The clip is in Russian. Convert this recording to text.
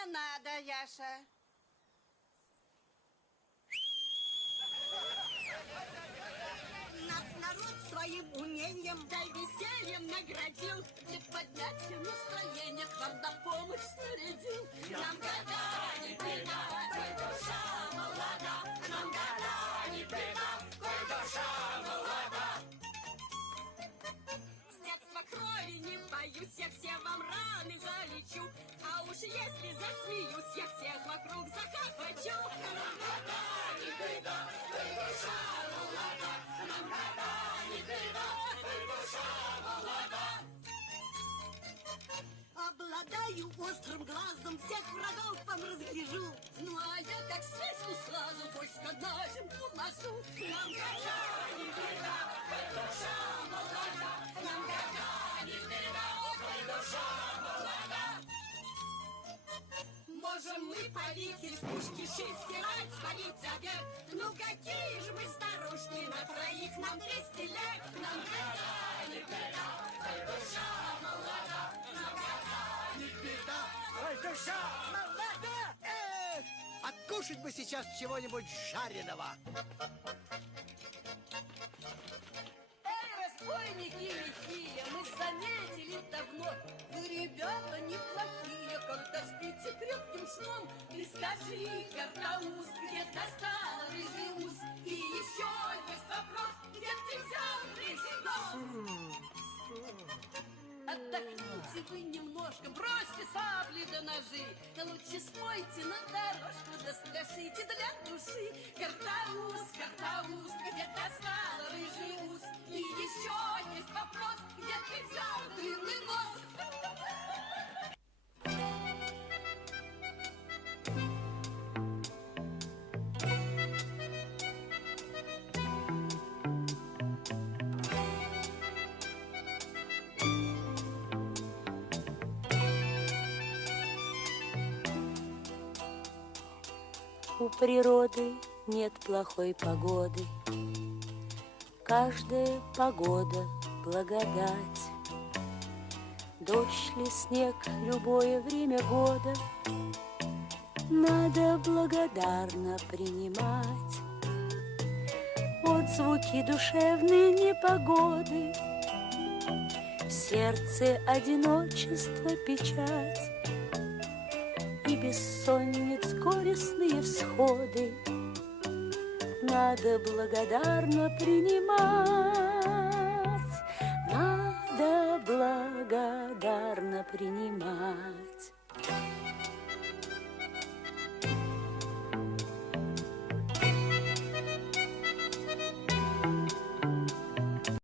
не надо, Яша. Нас народ своим умением, да весельем наградил. И поднять настроение к нам на помощь снарядил. Нам года не беда, коль душа молода. Нам года не беда, коль душа молода. С детства крови не боюсь, я все вам раны залечу. А уж если засмеюсь, я всех вокруг захохочу. Нам года не беда, коль душа молода. Нам года не беда, коль душа молода. Обладаю острым глазом, всех врагов вам разгляжу. Ну а я как свистну сразу, войско на землю машу. Нам года не беда, коль душа молода. Нам года не беда, коль душа молода. Можем мы палить из пушки, шить, стирать, сварить завет. Ну какие же мы старушки, на троих нам 200 лет. Нам года не беда, коль душа молода. Нам года не беда, коль душа молода. Откушать бы сейчас чего-нибудь жареного. Разбойники лихие, мы заметили давно. Вы, ребята, неплохие, когда спите крепким сном. И скажи, Картауз, где достал рыжий ус? И еще есть вопрос, где ты взял рыжий нос? Отдохните вы немножко, бросьте сабли да ножи. Да лучше спойте на дорожку, да спляшите для души. Картауз, Картауз, где достал рыжий ус? И еще есть вопрос, где ты взял длинный нос? У природы нет плохой погоды. Каждая погода — благодать. Дождь ли, снег, любое время года надо благодарно принимать. Отзвуки душевной непогоды, в сердце одиночество, печать и бессонниц горестные всходы надо благодарно принимать.